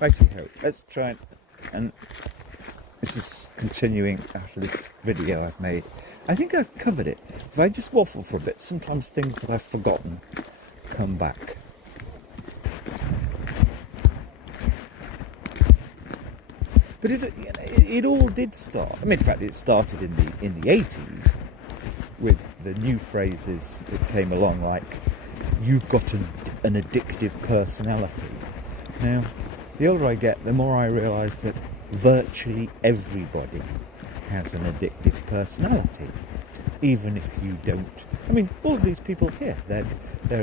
Righty-ho, let's try and this is continuing after this video I've made. I think I've covered it. If I just waffle for a bit, sometimes things that I've forgotten come back. But it all did start. I mean, in fact, it started in the 80s with the new phrases that came along, like "you've got an addictive personality." Now, the older I get, the more I realise that virtually everybody has an addictive personality, even if you don't. I mean, all of these people here, they're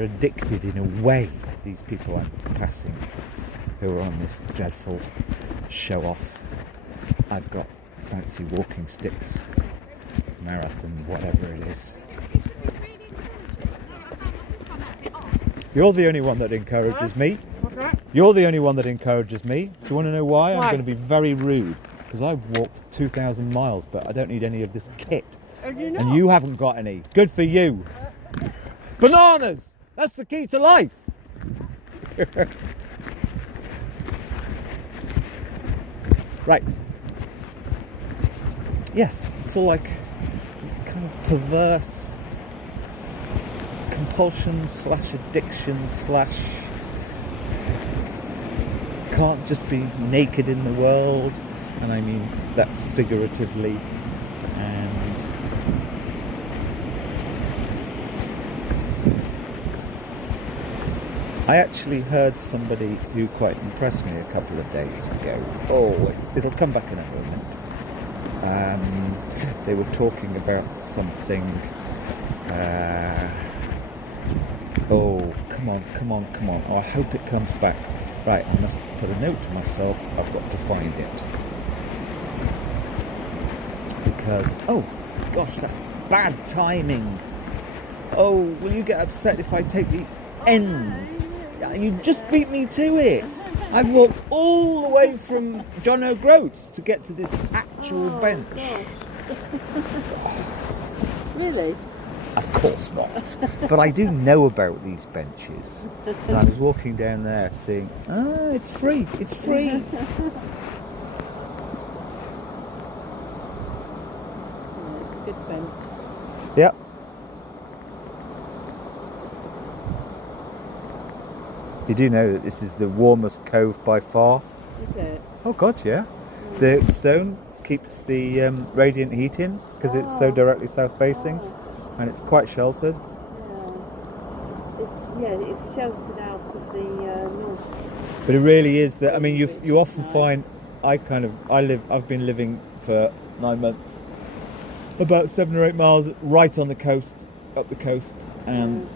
addicted in a way. These people I'm passing who are on this dreadful show-off. I've got fancy walking sticks, marathon, whatever it is. You're the only one that encourages me. You're the only one that encourages me. Do you want to know why? I'm going to be very rude. Because I've walked 2,000 miles, but I don't need any of this kit. And you haven't got any. Good for you. Bananas! That's the key to life. Right. Yes, it's all like kind of perverse compulsion / addiction / can't just be naked in the world, and I mean that figuratively. And I actually heard somebody who quite impressed me a couple of days ago. Oh, it'll come back in a moment. They were talking about something. Oh, come on. Oh, I hope it comes back. Right, I must put a note to myself. I've got to find it. Because, oh, gosh, that's bad timing. Oh, will you get upset if I take the end? You just beat me to it. I've walked all the way from John O'Groats to get to this actual bench. Really? Of course not. But I do know about these benches. And I was walking down there seeing, it's free. It's free. Yeah, it's a good bench. Yep. You do know that this is the warmest cove by far? Is it? Oh God, yeah. The stone keeps the radiant heat in because it's so directly south facing, and it's quite sheltered. Yeah, it's sheltered out of the north. But it really is that. I mean, you often find I've been living for 9 months, about 7 or 8 miles right on the coast, up the coast, and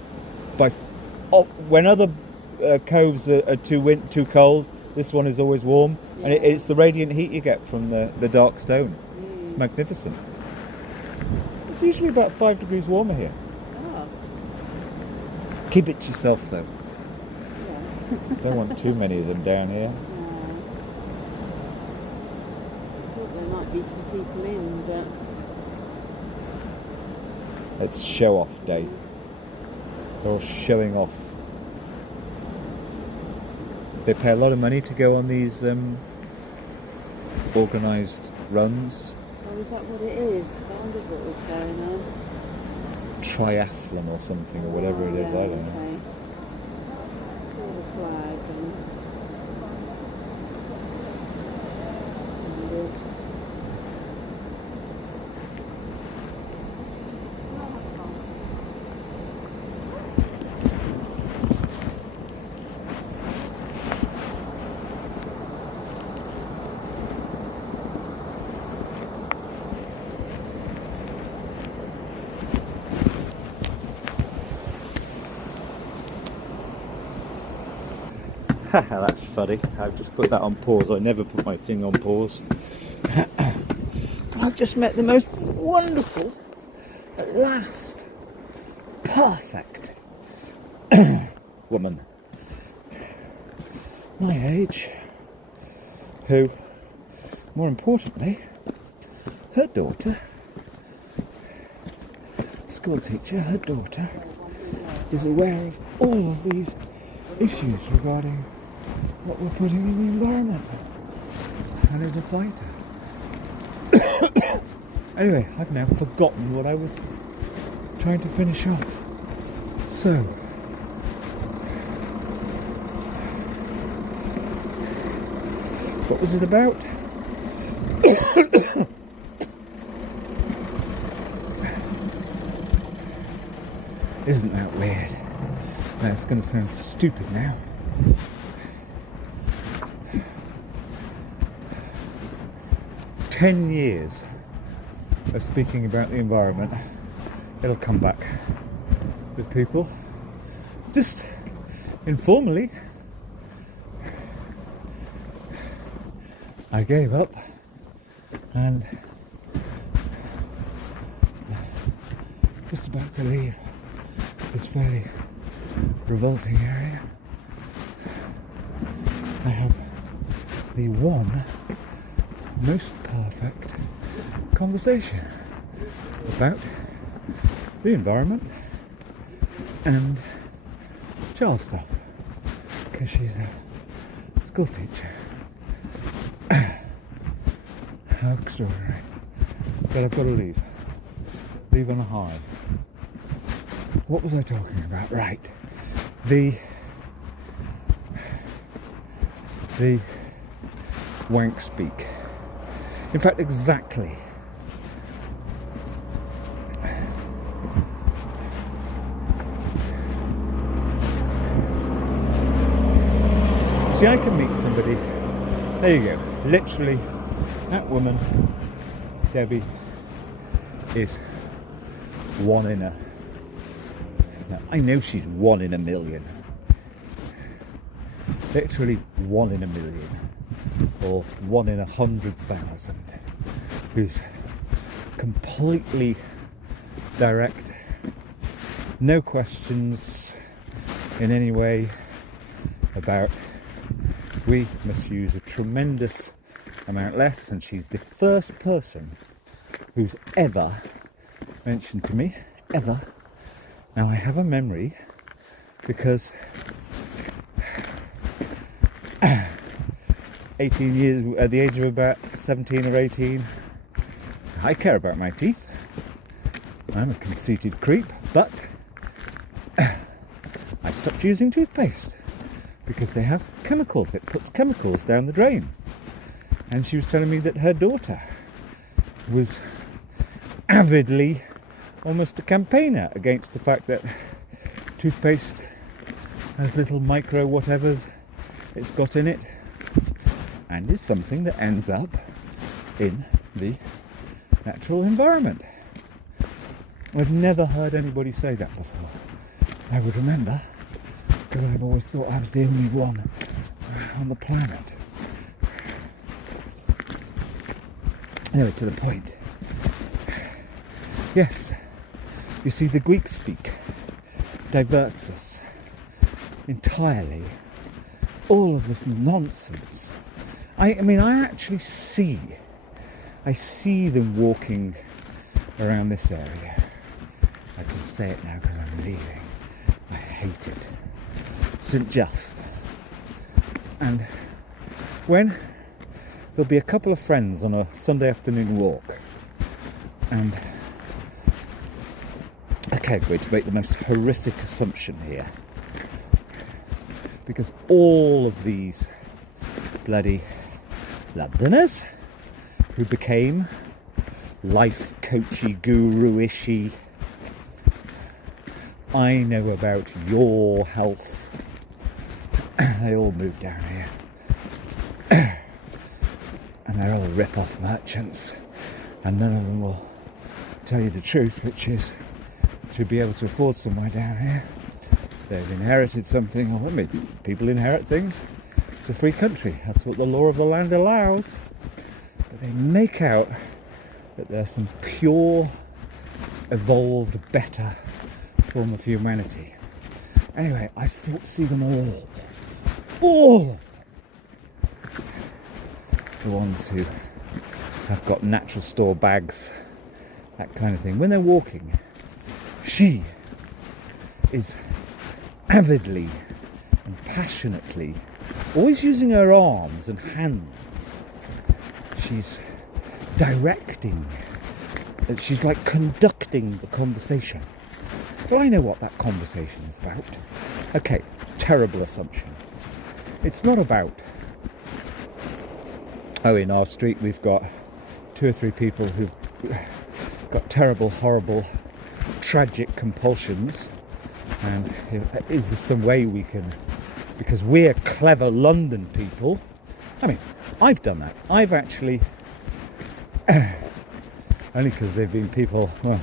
when other coves are too cold, this one is always warm, and it's the radiant heat you get from the dark stone. It's magnificent. It's usually about 5 degrees warmer here. Oh. Keep it to yourself though. Yes. Don't want too many of them down here. I thought there might be some people in, but It's show off day. They're all showing off. They pay a lot of money to go on these organised runs. oh, is that what it is? I wondered what was going on. Triathlon or something, or whatever it is, I don't know. Okay. Saw the flag and That's funny. I've just put that on pause. I never put my thing on pause. I've just met the most wonderful, at last, perfect woman, my age, who, more importantly, her daughter school teacher, her daughter, is aware of all of these issues regarding what we're putting in the environment, and is a fighter. Anyway, I've now forgotten what I was trying to finish off. So, what was it about? Isn't that weird? That's going to sound stupid now. "10 years of speaking about the environment." It'll come back with people. Just informally, I gave up and just about to leave this fairly revolting area. I have the one most perfect conversation about the environment and child stuff, because she's a school teacher. How extraordinary. But I've got to leave. Leave on a high. What was I talking about? Right. The wank speak. In fact, exactly. See, I can meet somebody. There you go. Literally, that woman, Debbie, is one in a... Now, I know she's 1 in a million. Literally 1 in a million. Or 1 in 100,000. Who's completely direct. No questions in any way about... We must use a tremendous amount less, and she's the first person who's ever mentioned to me, ever. Now I have a memory because 18 years, at the age of about 17 or 18, I care about my teeth. I'm a conceited creep, but I stopped using toothpaste because they have chemicals. It puts chemicals down the drain. And she was telling me that her daughter was avidly almost a campaigner against the fact that toothpaste has little micro whatevers it's got in it, and is something that ends up in the natural environment. I've never heard anybody say that before. I would remember, because I've always thought I was the only one on the planet. Anyway, to the point. Yes, you see, the Gweekspeak diverts us entirely. All of this nonsense. I mean, I actually see them walking around this area. I can say it now because I'm leaving. I hate it. St. Just. And when there'll be a couple of friends on a Sunday afternoon walk, and okay, I'm going to make the most horrific assumption here, because all of these bloody Londoners who became life coachy, guru-ishy, I know about your health, they all moved down here. And they're all rip-off merchants, and none of them will tell you the truth, which is to be able to afford somewhere down here. They've inherited something, or I mean, people inherit things. It's a free country, that's what the law of the land allows. But they make out that there's some pure, evolved, better form of humanity. Anyway, I see them all of them. The ones who have got natural store bags, that kind of thing. When they're walking, She is avidly and passionately always using her arms and hands. She's directing. She's like conducting the conversation. But I know what that conversation is about. Okay, terrible assumption. It's not about, oh, in our street we've got 2 or 3 people who've got terrible, horrible, tragic compulsions, and is there some way we can, because we're clever London people. I mean, I've done that. I've actually, only because there've been people, well,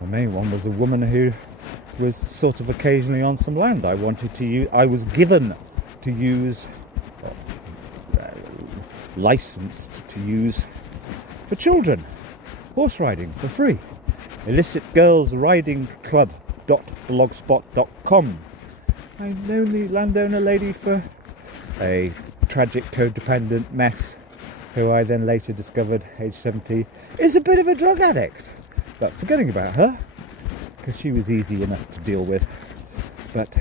the main one was a woman who was sort of occasionally on some land I wanted to use. I was given to use, licensed to use for children, horse riding for free. illicitgirlsridingclub.blogspot.com. I've known the landowner lady for a tragic codependent mess who I then later discovered, age 70, is a bit of a drug addict. But forgetting about her, because she was easy enough to deal with. But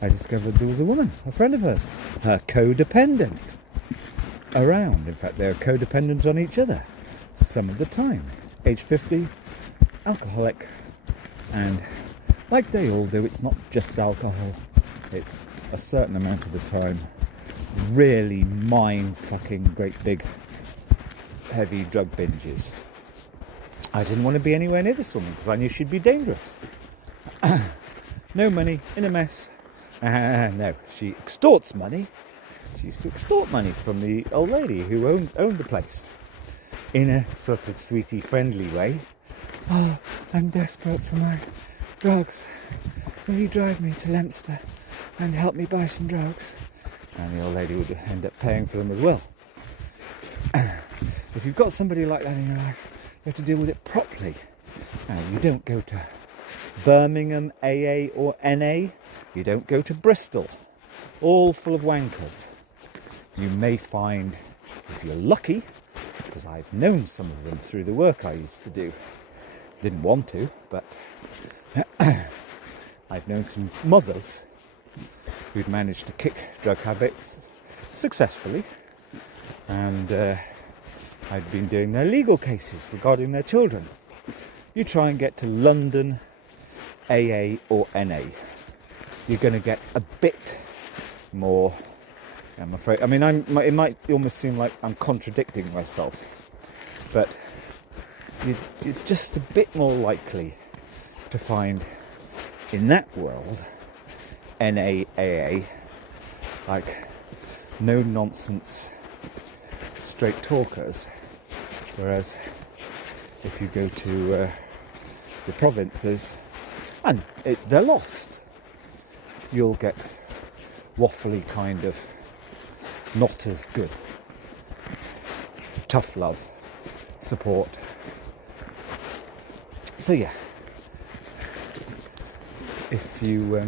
I discovered there was a woman, a friend of hers, her codependent, around. In fact, they're codependent on each other some of the time. Age 50, alcoholic, and like they all do, it's not just alcohol, it's a certain amount of the time really mind-fucking great big heavy drug binges. I didn't want to be anywhere near this woman because I knew she'd be dangerous. No money, in a mess. No, she extorts money. She used to extort money from the old lady who owned the place in a sort of sweetie friendly way. Oh, I'm desperate for my drugs. Will you drive me to Leominster and help me buy some drugs? And the old lady would end up paying for them as well. If you've got somebody like that in your life, you have to deal with it properly. You don't go to Birmingham AA or NA. You don't go to Bristol, all full of wankers. You may find, if you're lucky, because I've known some of them through the work I used to do. Didn't want to, but I've known some mothers who'd managed to kick drug habits successfully, and I'd been doing their legal cases regarding their children. You try and get to London AA or NA, you're going to get a bit more, I'm afraid. I mean, it might almost seem like I'm contradicting myself, but you're just a bit more likely to find in that world NAAA, like no nonsense straight talkers, whereas if you go to the provinces and they're lost, you'll get waffly kind of not as good tough love support. So yeah, if you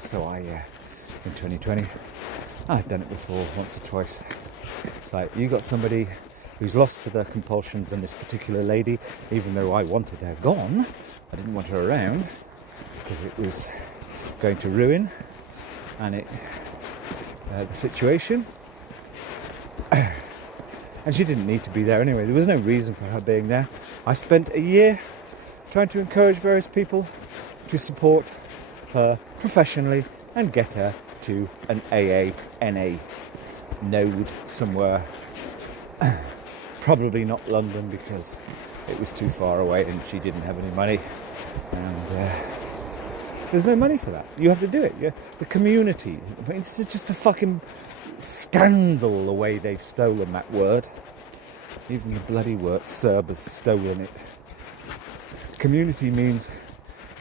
so I in 2020 I've done it before once or twice. It's like you got somebody who's lost to their compulsions, and this particular lady, even though I wanted her gone, I didn't want her around because it was going to ruin the situation. And she didn't need to be there anyway. There was no reason for her being there. I spent a year trying to encourage various people to support her professionally and get her to an AA, NA node somewhere. Probably not London because it was too far away and she didn't have any money. And there's no money for that. You have to do it. The community. I mean, this is just a fucking scandal the way they've stolen that word. Even the bloody word Serb has stolen it. Community means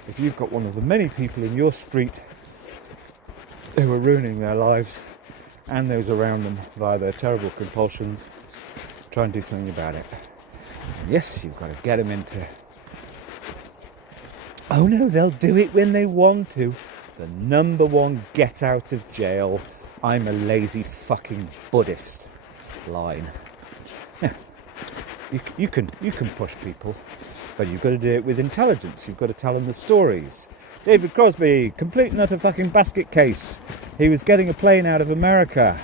if you've got one of the many people in your street who are ruining their lives and those around them via their terrible compulsions, try and do something about it. And yes, you've got to get them into... Oh no, they'll do it when they want to. The number one get out of jail, I'm a lazy fucking Buddhist line. Yeah. You can push people But you've got to do it with intelligence. You've got to tell them the stories. David Crosby, complete and utter fucking basket case. He was getting a plane out of America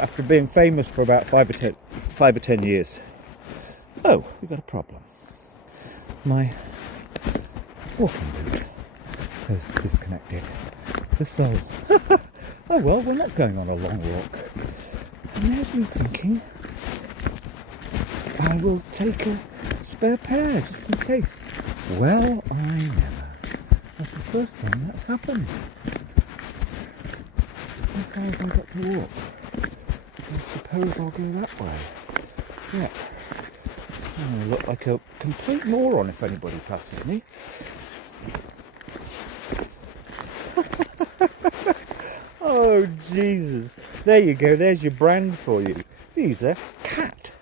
after being famous for about 5 or 10 years. Oh, we've got a problem. My walking boot has disconnected the sole. Oh well, we're not going on a long walk. And there's me thinking, I will take a spare pair just in case. Well, I never. That's the first time that's happened. How far have I got to walk? I suppose I'll go that way. Yeah. I'm going to look like a complete moron if anybody passes me. Oh, Jesus. There you go. There's your brand for you. These are cat.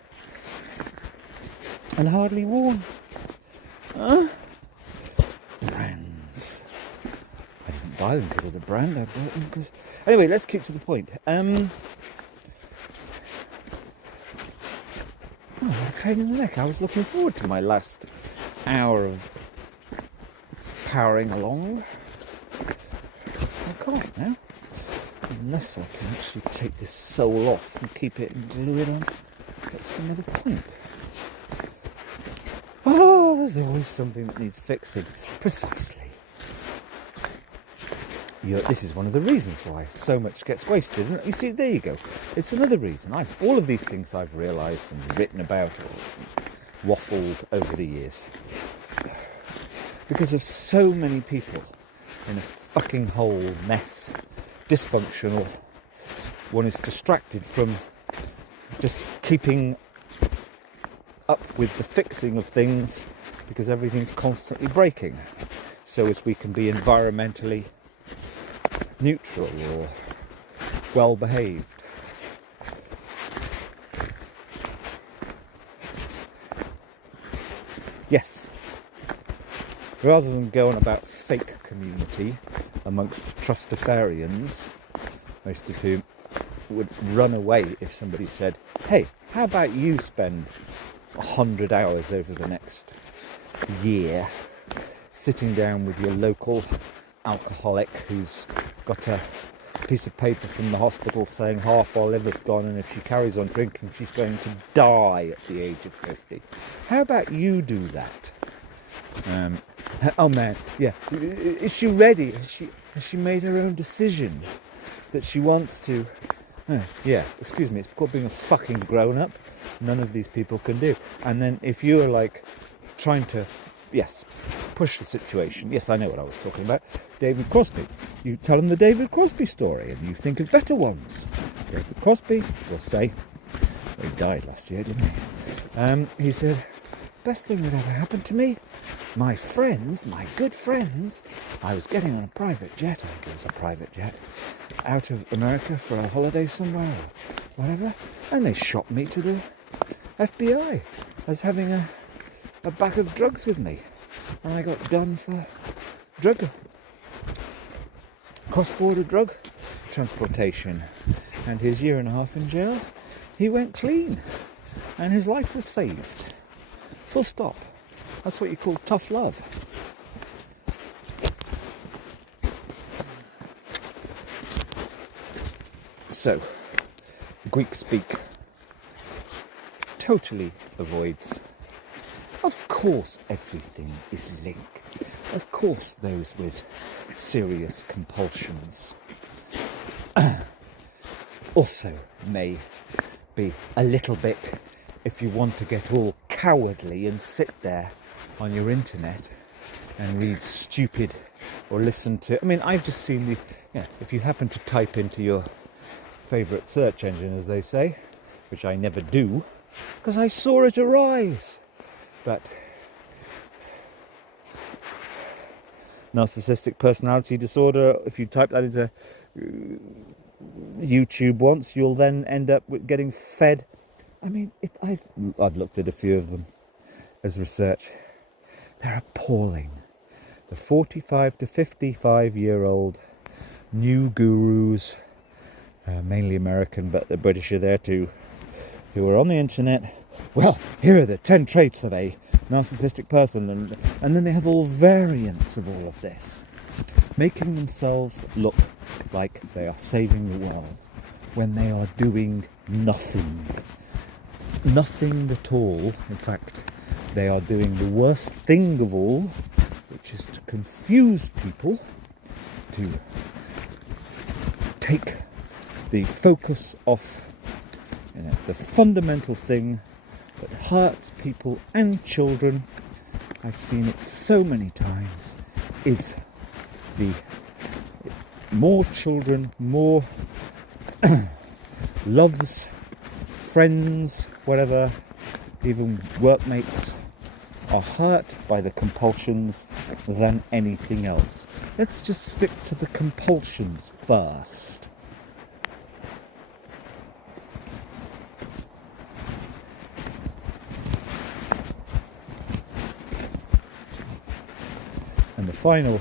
And hardly worn. Brands. I didn't buy them because of the brand. I bought them because... Anyway, let's keep to the point. Oh, a pain in the neck. I was looking forward to my last hour of powering along. I can't now. Unless I can actually take this sole off and keep it and glue it on. That's another point. Oh, there's always something that needs fixing. Precisely. This is one of the reasons why so much gets wasted. You see, there you go. It's another reason. All of these things I've realised and written about or waffled over the years. Because of so many people in a fucking whole mess. Dysfunctional. One is distracted from just keeping up with the fixing of things because everything's constantly breaking. So as we can be environmentally neutral or well behaved. Yes. Rather than go on about fake community amongst trustafarians, most of whom would run away if somebody said, hey, how about you spend 100 hours over the next year sitting down with your local alcoholic who's got a piece of paper from the hospital saying half her liver's gone and if she carries on drinking she's going to die at the age of 50. How about you do that? Oh man, yeah. Is she ready? Has she made her own decision that she wants to? Yeah, excuse me, it's called being a fucking grown-up. None of these people can do. And then if you're like trying to, yes, push the situation. Yes, I know what I was talking about. David Crosby. You tell him the David Crosby story and you think of better ones. David Crosby will say, well, he died last year, didn't he? He said, best thing that ever happened to me, my friends, my good friends, I was getting on a private jet, I think it was a private jet, out of America for a holiday somewhere or whatever, and they shot me to the FBI as having a bag of drugs with me, and I got done for cross-border drug transportation, and his 1.5 years in jail, he went clean, and his life was saved. Full stop. That's what you call tough love. So, Gweekspeak totally avoids. Of course everything is linked. Of course those with serious compulsions also may be a little bit, if you want to get all cowardly and sit there on your internet and read stupid or listen to, I mean, I've just seen if you happen to type into your favourite search engine, as they say, which I never do, because I saw it arise, but narcissistic personality disorder, if you type that into YouTube once, you'll then end up with getting fed. I mean, I've looked at a few of them as research. They're appalling. The 45 to 55-year-old new gurus, mainly American, but the British are there too, who are on the internet. Well, here are the 10 traits of a narcissistic person, and then they have all variants of all of this, making themselves look like they are saving the world when they are doing nothing. Nothing at all. In fact, they are doing the worst thing of all, which is to confuse people, to take the focus off the fundamental thing that hurts people and children. I've seen it so many times, is the more children, more loves, friends, whatever, even workmates, are hurt by the compulsions than anything else. Let's just stick to the compulsions first. And the final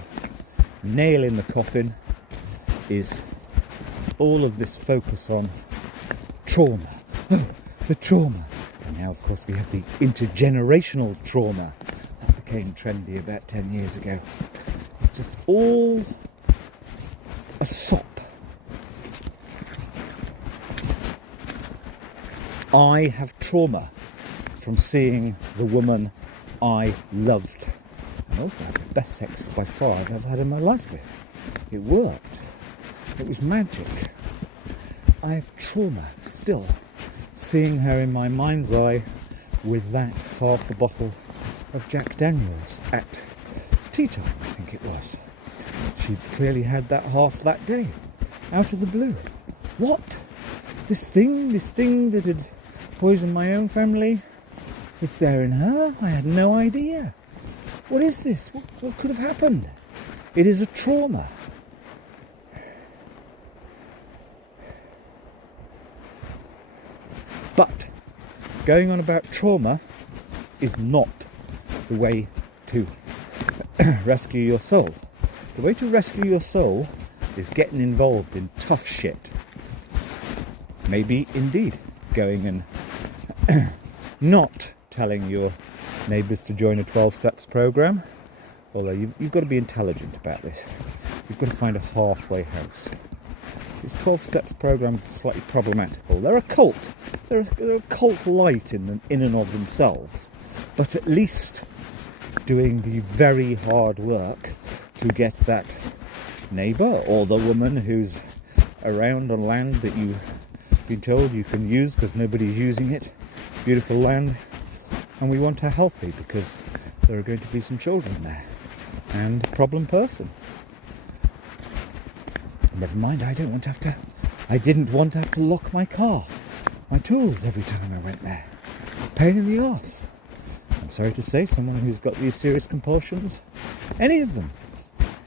nail in the coffin is all of this focus on trauma. Oh, the trauma. And now, of course, we have the intergenerational trauma that became trendy about 10 years ago. It's just all a sop. I have trauma from seeing the woman I loved, and also had the best sex by far I've ever had in my life with. It worked. It was magic. I have trauma still, seeing her in my mind's eye with that half a bottle of Jack Daniels at tea time, I think it was. She clearly had that half that day, out of the blue. What? This thing that had poisoned my own family, it's there in her? I had no idea. What is this? What could have happened? It is a trauma. But going on about trauma is not the way to rescue your soul. The way to rescue your soul is getting involved in tough shit. Maybe indeed going and not telling your neighbours to join a 12 steps program, although you've got to be intelligent about this. You've got to find a halfway house. These 12 steps programs are slightly problematical. They're a cult. They're a cult light in and of themselves, but at least doing the very hard work to get that neighbour or the woman who's around on land that you've been told you can use because nobody's using it. Beautiful land, and we want her healthy because there are going to be some children there, and a problem person. Never mind, I didn't want to have to lock my car, my tools every time I went there. Pain in the arse. I'm sorry to say, someone who's got these serious compulsions, any of them,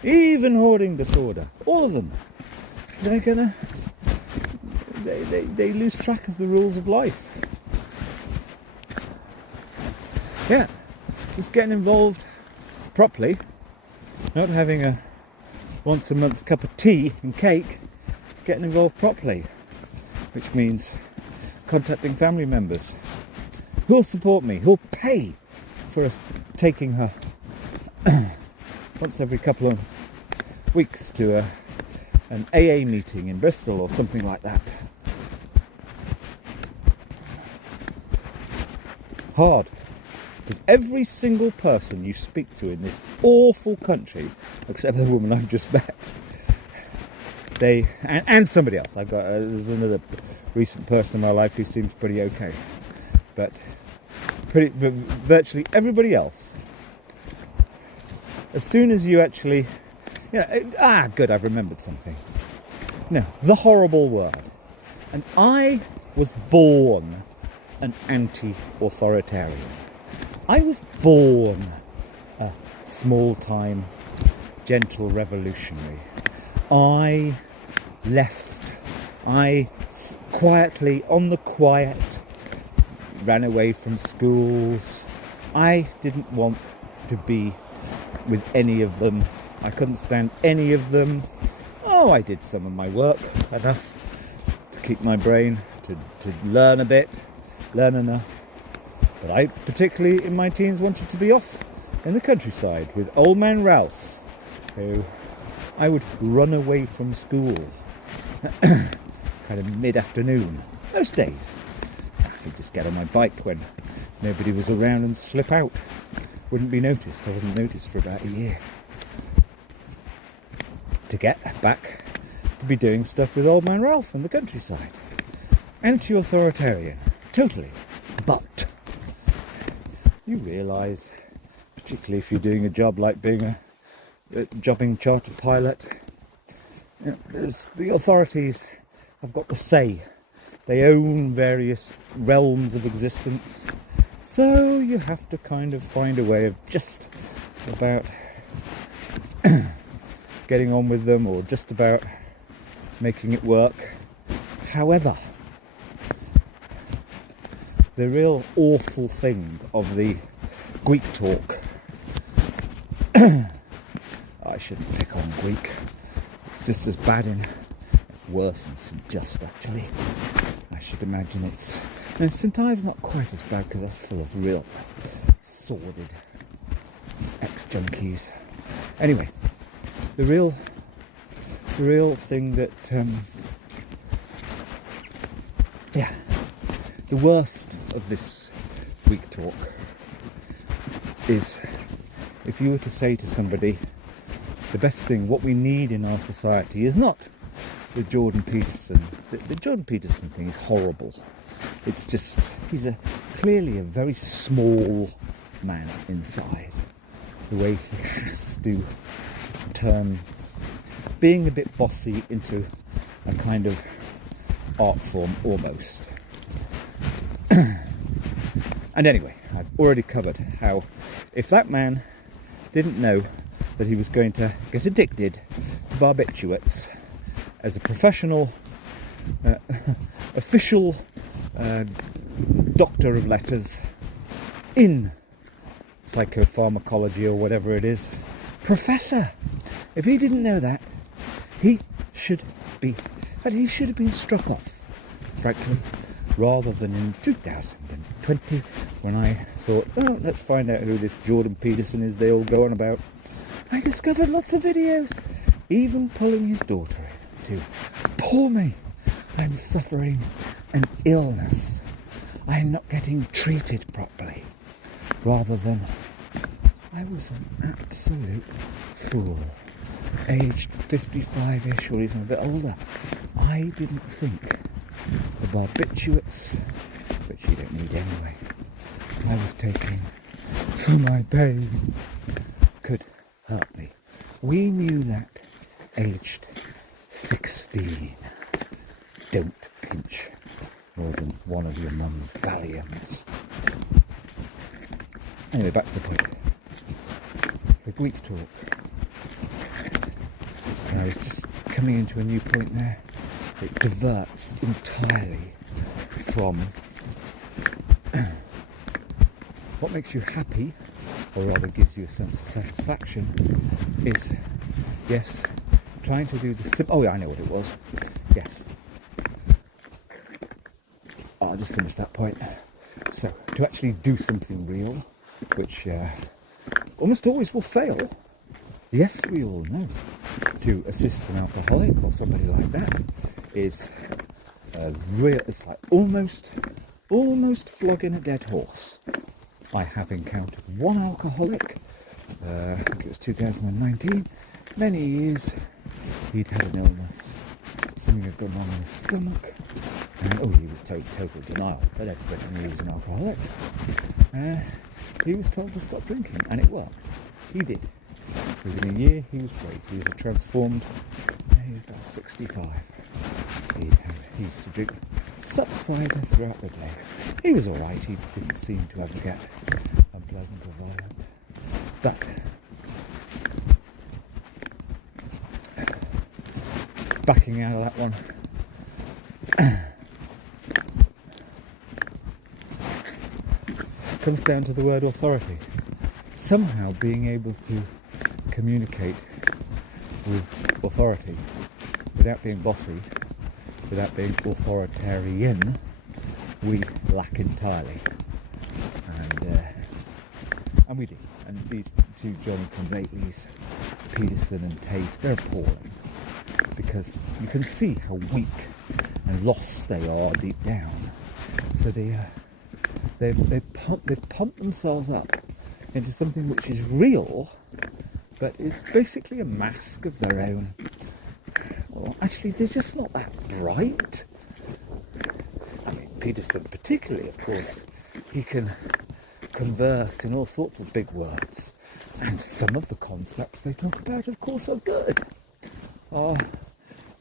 even hoarding disorder, all of them, they're gonna, they lose track of the rules of life. Yeah, just getting involved properly, not having a once a month cup of tea and cake, getting involved properly, which means contacting family members who'll support me, who'll pay for us taking her once every couple of weeks to an AA meeting in Bristol or something like that. Hard. Because every single person you speak to in this awful country, except the woman I've just met, and somebody else. I've got there's another recent person in my life who seems pretty okay, but virtually everybody else. As soon as you actually, good, I've remembered something. No, the horrible word. And I was born an anti-authoritarian. I was born a small-time, gentle revolutionary. I quietly, on the quiet, ran away from schools. I didn't want to be with any of them. I couldn't stand any of them. Oh, I did some of my work, enough to keep my brain, to learn a bit, learn enough. But I, particularly in my teens, wanted to be off in the countryside with old man Ralph, who I would run away from school kind of mid-afternoon. Most days I could just get on my bike when nobody was around and slip out. Wouldn't be noticed. I wasn't noticed for about a year. To get back to be doing stuff with old man Ralph in the countryside. Anti-authoritarian, totally. But you realise, particularly if you're doing a job like being a jobbing charter pilot, you know, the authorities have got the say. They own various realms of existence. So you have to kind of find a way of just about getting on with them, or just about making it work. However, the real awful thing of the Greek talk, I shouldn't pick on Greek, it's just as bad it's worse in St. Just, actually. I should imagine it's, and St. Ives not quite as bad because that's full of real sordid ex-junkies. Anyway, the real thing that, the worst of this Greek talk is if you were to say to somebody, the best thing, what we need in our society is not the Jordan Peterson. The Jordan Peterson thing is horrible. It's just, he's clearly a very small man inside. The way he has to turn being a bit bossy into a kind of art form almost. And anyway, I've already covered how if that man didn't know that he was going to get addicted to barbiturates as a professional, official doctor of letters in psychopharmacology or whatever it is, professor, if he didn't know that, he should have been struck off, frankly, rather than in 2020 when I thought, oh, let's find out who this Jordan Peterson is they all go on about. I discovered lots of videos, even pulling his daughter in to, poor me, I'm suffering an illness, I'm not getting treated properly, rather than I was an absolute fool, aged 55-ish or even a bit older. I didn't think the barbiturates, which you don't need anyway, I was taking for my pain, could hurt me. We knew that aged 16. Don't pinch more than one of your mum's Valiums. Anyway, back to the point. The Greek talk. And I was just coming into a new point there. It diverts entirely from what makes you happy, or rather gives you a sense of satisfaction, is, yes, trying to do the oh yeah, I know what it was. Yes. I'll just finish that point. So, to actually do something real, which almost always will fail. Yes, we all know. To assist an alcoholic or somebody like that is real. It's like almost flogging a dead horse. I have encountered one alcoholic. I think it was 2019. Many years he'd had an illness. Something had gone wrong in his stomach. And he was total denial. But everybody knew he was an alcoholic. He was told to stop drinking, and it worked. He did. Within a year, he was great. He was a transformed. He was about 65. He used to drink sup cider throughout the day. He was all right. He didn't seem to ever get unpleasant or violent. But backing out of that one. Comes down to the word authority. Somehow being able to communicate with authority without being bossy, without being authoritarian, we lack entirely. And we do. And these two Johnny Come-Latelys, Peterson and Tate, they're appalling. Because you can see how weak and lost they are deep down. So they've pumped themselves up into something which is real, but is basically a mask of their own. Well, actually, they're just not that bright. I mean, Peterson particularly, of course, he can converse in all sorts of big words. And some of the concepts they talk about, of course, are good. Are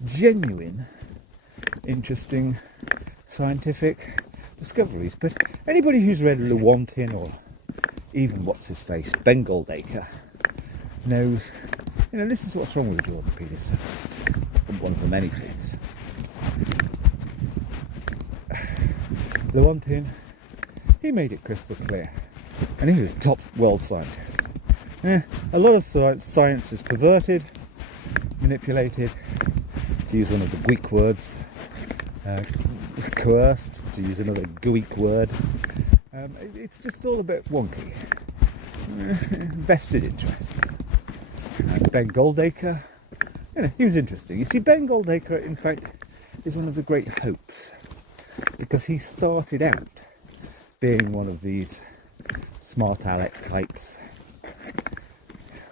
genuine, interesting scientific discoveries. But anybody who's read Lewontin or even what's-his-face, Ben Goldacre, knows, this is what's wrong with Jordan Peterson. One of the many things. Lewontin, he made it crystal clear. And he was a top world scientist. A lot of science is perverted, manipulated, to use one of the Greek words, coerced, to use another Greek word. It's just all a bit wonky. Vested interests. Ben Goldacre, he was interesting. You see, Ben Goldacre, in fact, is one of the great hopes, because he started out being one of these smart aleck types,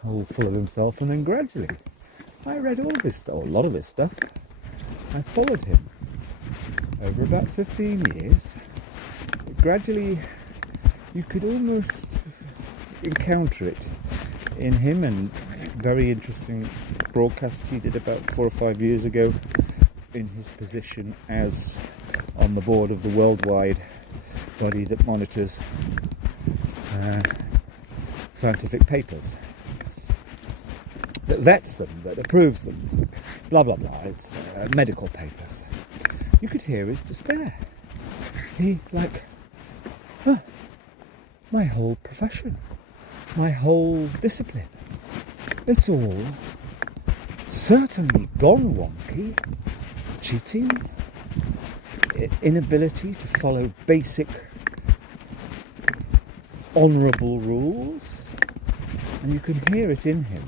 all full of himself, and then gradually I read all of his stuff, or a lot of his stuff. I followed him over about 15 years. Gradually, you could almost encounter it in him, and very interesting broadcast he did about 4 or 5 years ago in his position as on the board of the worldwide body that monitors scientific papers, that vets them, that approves them, blah blah blah. It's medical papers. You could hear his despair. He my whole profession, my whole discipline, it's all certainly gone wonky. Cheating, inability to follow basic honourable rules, and you can hear it in him.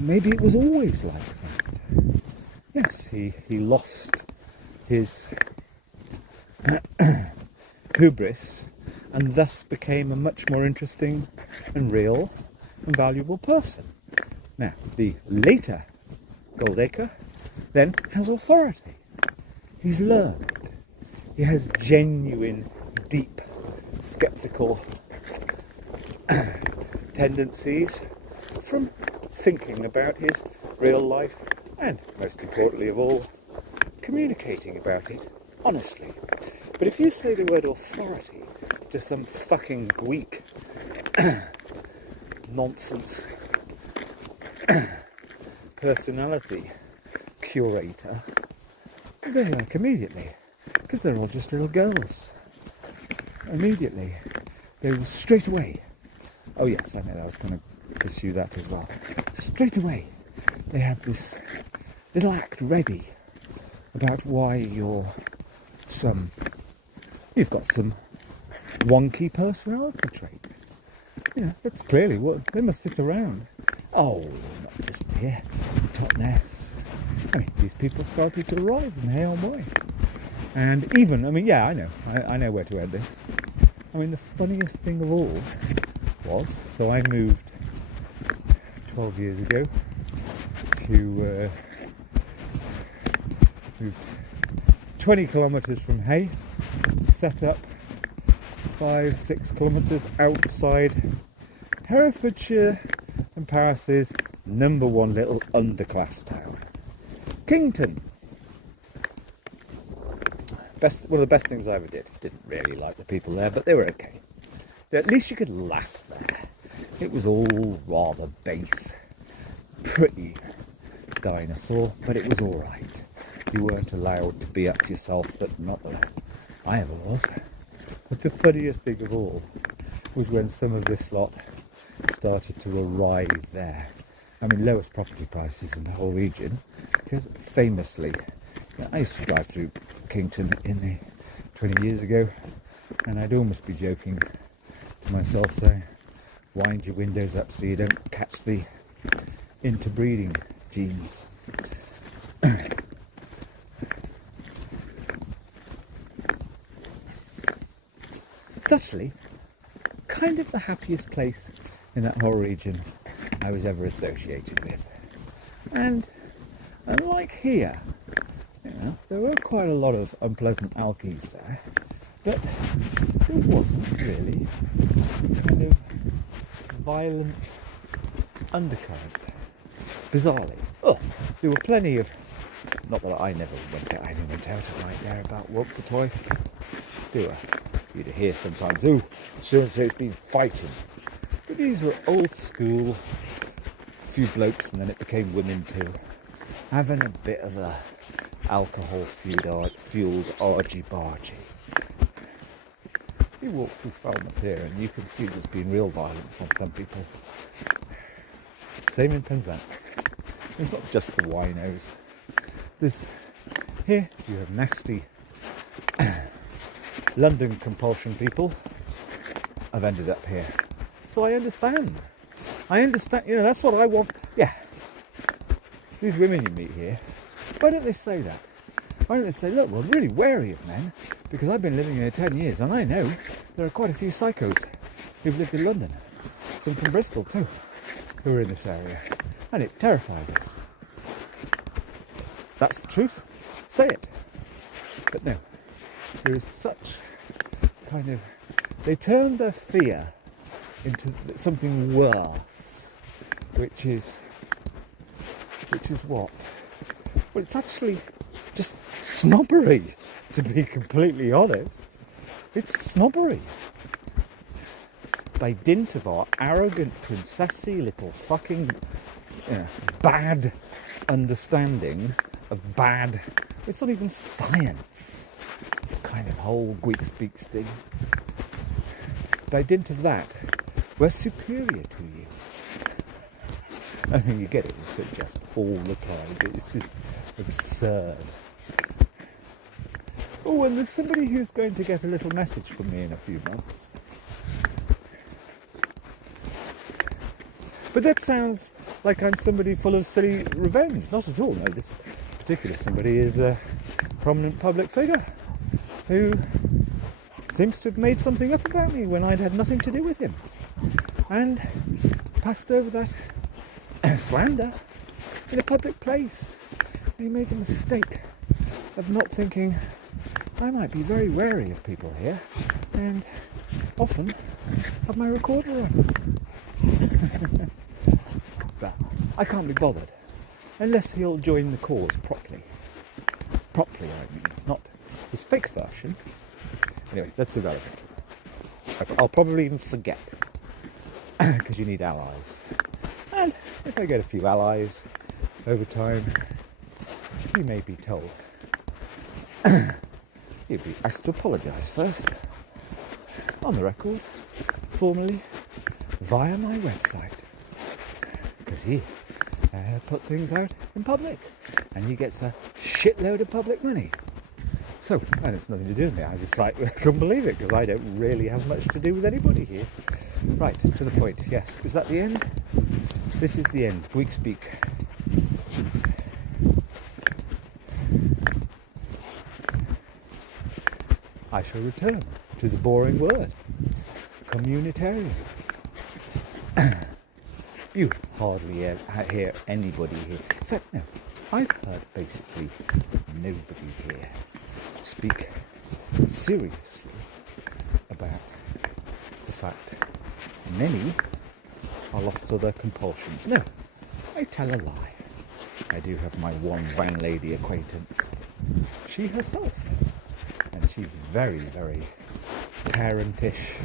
Maybe it was always like that. Yes, he lost his hubris and thus became a much more interesting and real and valuable person. Now, the later Goldacre then has authority. He's learned. He has genuine, deep, sceptical tendencies from thinking about his real life and, most importantly of all, communicating about it honestly. But if you say the word authority to some fucking Greek nonsense personality curator, they're like immediately, because they're all just little girls. Immediately, they will straight away. Oh yes, I know, I was going to pursue that as well. Straight away, they have this little act ready about why you've got some wonky personality trait. That's clearly what they must sit around. Oh, not just here, Totnes. I mean, these people started to arrive in Hay Way. And even, I know where to end this. I mean, the funniest thing of all was, so I moved 12 years ago to moved 20 kilometres from Hay, set up 5-6 kilometres outside Herefordshire and Paris's number one little underclass town, Kington. One of the best things I ever did. Didn't really like the people there, but they were okay. At least you could laugh there. It was all rather base, pretty dinosaur, but it was all right. You weren't allowed to be up yourself, but not that I ever was. But the funniest thing of all was when some of this lot started to arrive there. I mean, lowest property prices in the whole region, because famously, I used to drive through Kington 20 years ago, and I'd almost be joking to myself saying, wind your windows up so you don't catch the interbreeding genes. It's actually kind of the happiest place in that whole region I was ever associated with. And unlike here, you know, there were quite a lot of unpleasant alkies there, but there wasn't really kind of violent undercurrent. Bizarrely. Oh, there were plenty of, not that I never went out, I only went out at night there about once or twice. Do I? You'd hear sometimes, oh, so-and-so's been fighting. But these were old school, a few blokes, and then it became women too, having a bit of a alcohol-fueled argy-bargy. You walk through Falmouth here and you can see there's been real violence on some people. Same in Penzance. It's not just the winos. Here you have nasty London compulsion people. I've ended up here. So I understand, you know, that's what I want. Yeah. These women you meet here, why don't they say that? Why don't they say, look, we're really wary of men, because I've been living here 10 years and I know there are quite a few psychos who've lived in London. Some from Bristol too, who are in this area. And it terrifies us. That's the truth. Say it. But no, there is such kind of, they turn their fear into something worse, which is what? Well, it's actually just snobbery, to be completely honest. It's snobbery. By dint of our arrogant, princessy little fucking bad understanding of bad, it's not even science. It's kind of whole Gweekspeak thing. By dint of that, we're superior to you. I mean, you get it, we suggest all the time. It's just absurd. Oh, and there's somebody who's going to get a little message from me in a few months. But that sounds like I'm somebody full of silly revenge. Not at all. No, this particular somebody is a prominent public figure who seems to have made something up about me when I'd had nothing to do with him. And passed over that slander in a public place. And he made the mistake of not thinking, I might be very wary of people here and often have my recorder on. But I can't be bothered unless he'll join the cause properly. Properly, I mean, not his fake version. Anyway, that's irrelevant. I'll probably even forget because you need allies. And if I get a few allies over time, you may be told. You'd be asked to apologise first, on the record, formally, via my website. Because he put things out in public, and he gets a shitload of public money. So, and it's nothing to do with me. I just I couldn't believe it, because I don't really have much to do with anybody here. Right, to the point, yes. Is that the end? This is the end. Gweekspeak. I shall return to the boring word. Communitarian. You hardly hear anybody here. In fact, no. I've heard basically nobody here speak seriously about the fact many are lost to their compulsions. No, I tell a lie. I do have my one landlady acquaintance. She herself. And she's very, very parentish,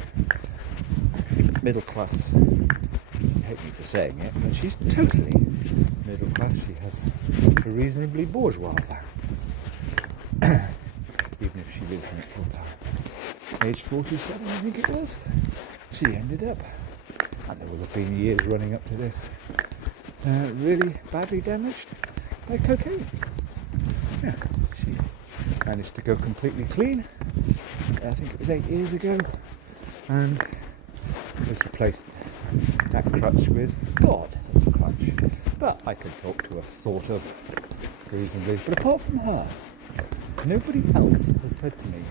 middle class. I hate me for saying it, but she's totally middle class. She has a reasonably bourgeois van. Even if she lives in it full time. Age 47, I think it was. She ended up, and there will have been years running up to this, really badly damaged by cocaine. Yeah, she managed to go completely clean. I think it was 8 years ago, and is replaced that crutch with God as a crutch. But I can talk to her sort of reasonably. But apart from her, nobody else has said to me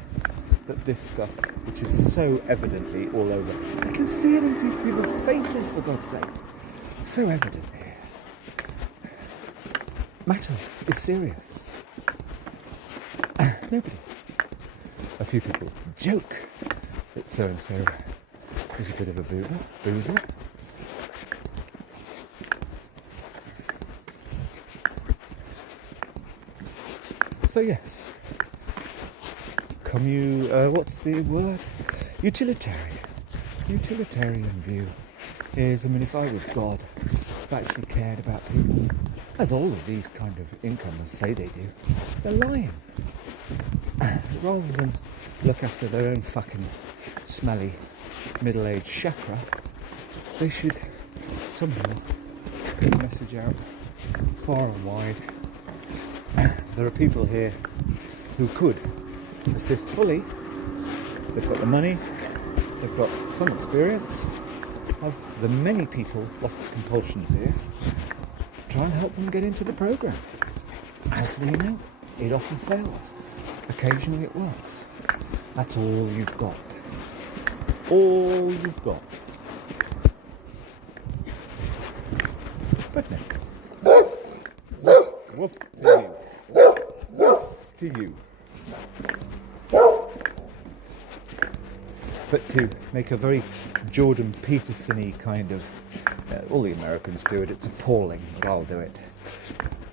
that this stuff, which is so evidently all over, I can see it in people's faces, for God's sake, so evident here, matters, is serious. Nobody. A few people joke that so-and-so is a bit of a boozer. So yes, what's the word? Utilitarian view is, I mean, if I was God, if I actually cared about people, as all of these kind of incomers say they do, they're lying. Rather than look after their own fucking smelly middle-aged chakra, they should somehow get the message out far and wide. There are people here who could assist fully. They've got the money, they've got some experience. Of the many people lost to compulsions here, try and help them get into the programme. As we know, it often fails. Occasionally it works. That's all you've got. All you've got. But no. Woof to you. Woof to you. But to make a very Jordan Peterson-y kind of, all the Americans do it, it's appalling, but I'll do it.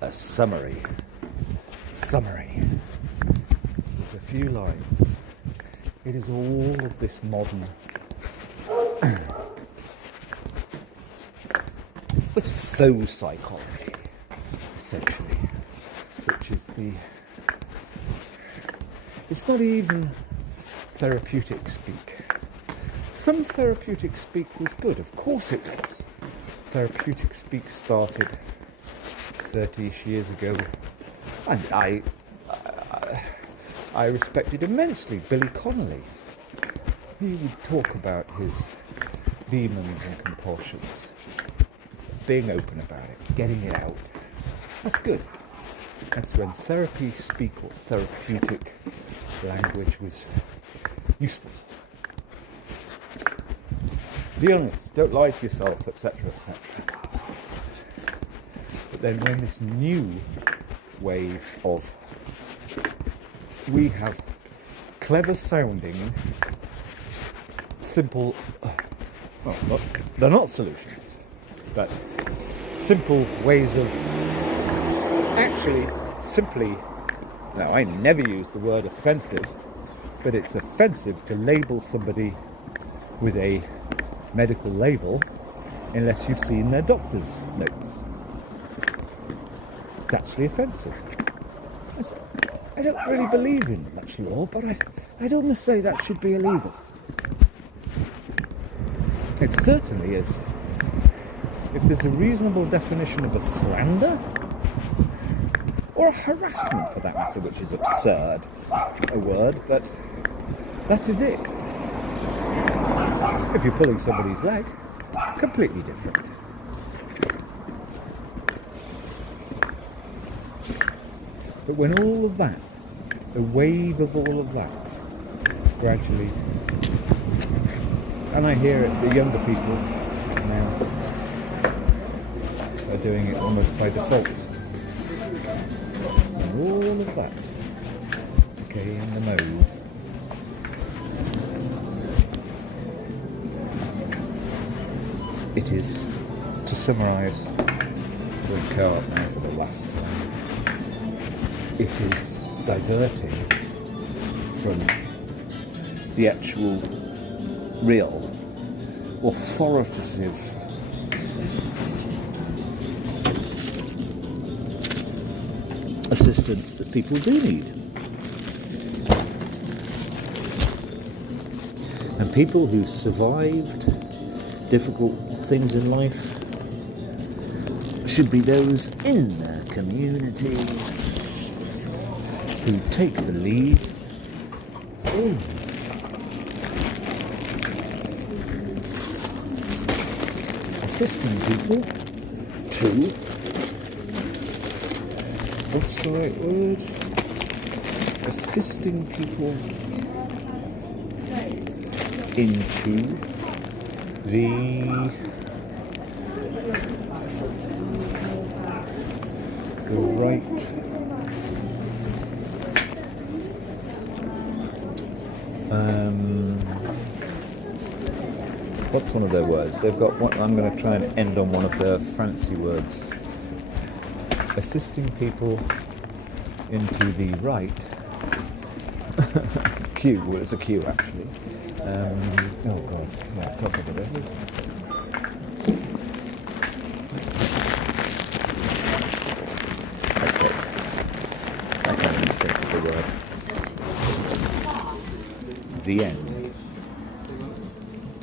A summary. There's a few lines. It is all of this modern, it's faux psychology, essentially, which is it's not even therapeutic speak. Some therapeutic speak was good, of course it was. Therapeutic speak started 30-ish years ago, and I respected immensely Billy Connolly. He would talk about his demons and compulsions, being open about it, getting it out. That's good. That's when therapy speak or therapeutic language was useful. Be honest, don't lie to yourself, etc., etc. But then when this new wave of, we have clever sounding, simple, they're not solutions, but simple ways of actually simply, now I never use the word offensive, but it's offensive to label somebody with a medical label unless you've seen their doctor's notes. It's actually offensive. I don't really believe in much law, but I don't say that should be illegal. It certainly is. If there's a reasonable definition of a slander, or a harassment for that matter, which is absurd, a word, but that is it. If you're pulling somebody's leg, completely different. But when all of that, a wave of all of that, gradually, and I hear it, the younger people now are doing it almost by default. And all of that became the mode. It is, to summarise, the co-op now for the last time, it is diverting from the actual real authoritative assistance that people do need. And people who survived difficult things in life should be those in their community who take the lead. assisting people to, what's the right word? Assisting people into the right what's one of their words? They've got one. I'm going to try and end on one of their fancy words. Assisting people into the right queue. Well, it's a queue actually. Oh god, yeah, talk about it. Okay. I can't even think of the word. The end.